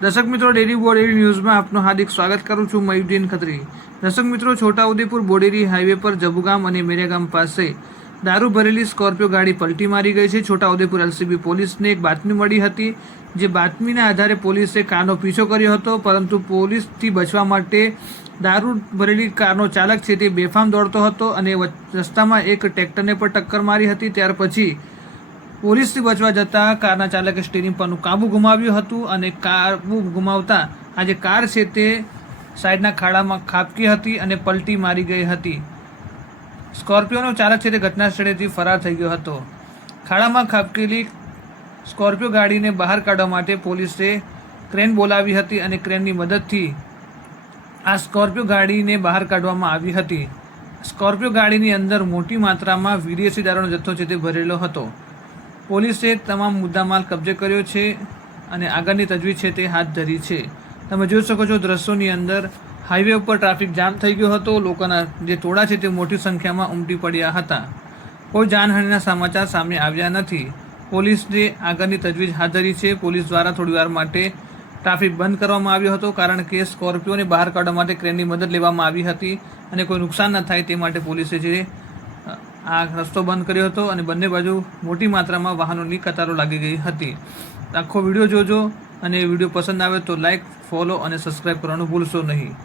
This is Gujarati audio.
દર્શક મિત્રો, ડેલી બોડેલી ન્યૂઝમાં આપનું હાર્દિક સ્વાગત કરું છું. મયુદ્દીન ખત્રી. દર્શક મિત્રો, છોટાઉદેપુર બોડેલી હાઈવે પર જબુગામ અને મેરેગામ પાસે દારૂ ભરેલી સ્કોર્પિયો ગાડી પલટી મારી ગઈ છે. છોટાઉદેપુર એલસીબી પોલીસને એક બાતમી મળી હતી, જે બાતમીના આધારે પોલીસે કારનો પીછો કર્યો હતો, પરંતુ પોલીસથી બચવા માટે દારૂ ભરેલી કારનો ચાલક છે તે બેફામ દોડતો હતો અને રસ્તામાં એક ટ્રેક્ટરને પણ ટક્કર મારી હતી. ત્યાર પછી પોલીસથી બચવા જતાં કારના ચાલકે સ્ટીરિંગ પરનું કાબુ ગુમાવ્યું હતું અને કાબુ ગુમાવતા આ જે કાર છે તે સાઈડના ખાડામાં ખાબકી હતી અને પલટી મારી ગઈ હતી. સ્કોર્પિયોનો ચાલક છે તે ઘટના સ્થળેથી ફરાર થઈ ગયો હતો. ખાડામાં ખાબકેલી સ્કોર્પિયો ગાડીને બહાર કાઢવા માટે પોલીસે ક્રેન બોલાવી હતી અને ક્રેનની મદદથી આ સ્કોર્પિયો ગાડીને બહાર કાઢવામાં આવી હતી. સ્કોર્પિયો ગાડીની અંદર મોટી માત્રામાં વિદેશી દારૂનો જથ્થો છે તે ભરેલો હતો. પોલીસે તમામ મુદ્દામાલ કબજે કર્યો છે અને આગળની તજવીજ છે તે હાથ ધરી છે. તમે જોઈ શકો છો દ્રશ્યોની અંદર હાઈવે ઉપર ટ્રાફિક જામ થઈ ગયો હતો. લોકોના જે ટોળા છે તે મોટી સંખ્યામાં ઉમટી પડ્યા હતા. કોઈ જાનહાનિના સમાચાર સામે આવ્યા નથી. પોલીસે આગળની તજવીજ હાથ ધરી છે. પોલીસ દ્વારા થોડીવાર માટે ટ્રાફિક બંધ કરવામાં આવ્યો હતો, કારણ કે સ્કોર્પિયોને બહાર કાઢવા માટે ક્રેનની મદદ લેવામાં આવી હતી અને કોઈ નુકસાન ન થાય તે માટે પોલીસે જે આ રસ્તો બંધ કર્યો હતો અને બંને બાજુ મોટી માત્રામાં વાહનોની કતારો લાગી ગઈ હતી. આખો વિડીયો જોજો અને વિડીયો પસંદ આવે તો લાઈક, ફોલો અને સબસ્ક્રાઈબ કરવાનું ભૂલશો નહીં.